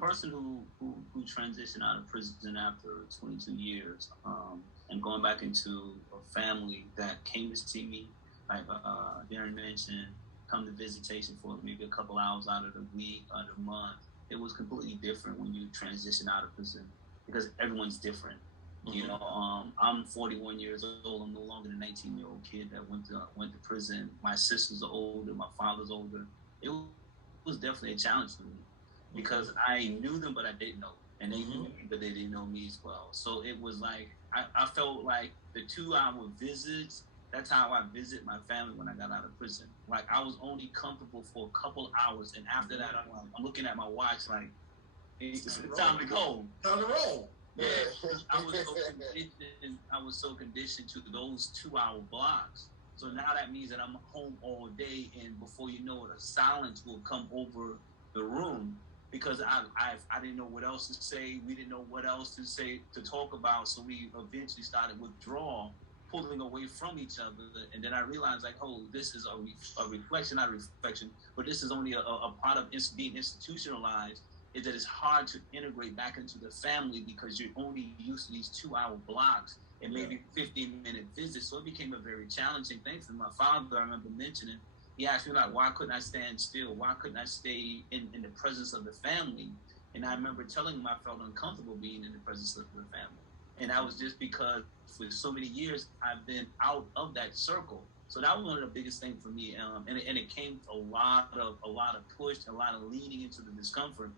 person who transitioned out of prison after 22 years, and going back into a family that came to see me, like Darren mentioned, come to visitation for maybe a couple hours out of the week, out of the month. It was completely different when you transition out of prison because everyone's different. Mm-hmm. You know, I'm 41 years old. I'm no longer the 19-year-old kid that went to prison. My sisters are older. My father's older. It was definitely a challenge for me because I knew them, but I didn't know. And they knew me, but they didn't know me as well. So it was like, I felt like the 2-hour visits, that's how I visit my family when I got out of prison. Like, I was only comfortable for a couple hours. And after that, I'm looking at my watch like, it's time to go. Time to roll. Yeah, I was so conditioned to those 2-hour blocks. So now that means that I'm home all day, and before you know it, a silence will come over the room because I didn't know what else to say. We didn't know what else to say, to talk about. So we eventually started withdrawal, pulling away from each other. And then I realized, like, oh, this is a reflection, not a reflection, but this is only a part of being institutionalized, is that it's hard to integrate back into the family because you're only used to these 2-hour blocks and maybe 15-minute visits. So it became a very challenging thing for my father. I remember mentioning, he asked me, like, why couldn't I stand still? Why couldn't I stay in the presence of the family? And I remember telling him I felt uncomfortable being in the presence of the family. And that was just because for so many years, I've been out of that circle. So that was one of the biggest things for me. And it came a lot of push, a lot of leaning into the discomfort.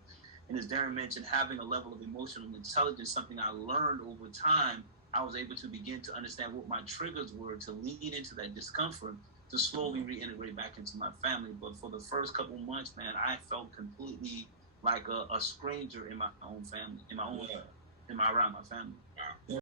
And as Darren mentioned, having a level of emotional intelligence, something I learned over time, I was able to begin to understand what my triggers were to lean into that discomfort to slowly reintegrate back into my family. But for the first couple months, man, I felt completely like a stranger in my own family, around my family. Yeah.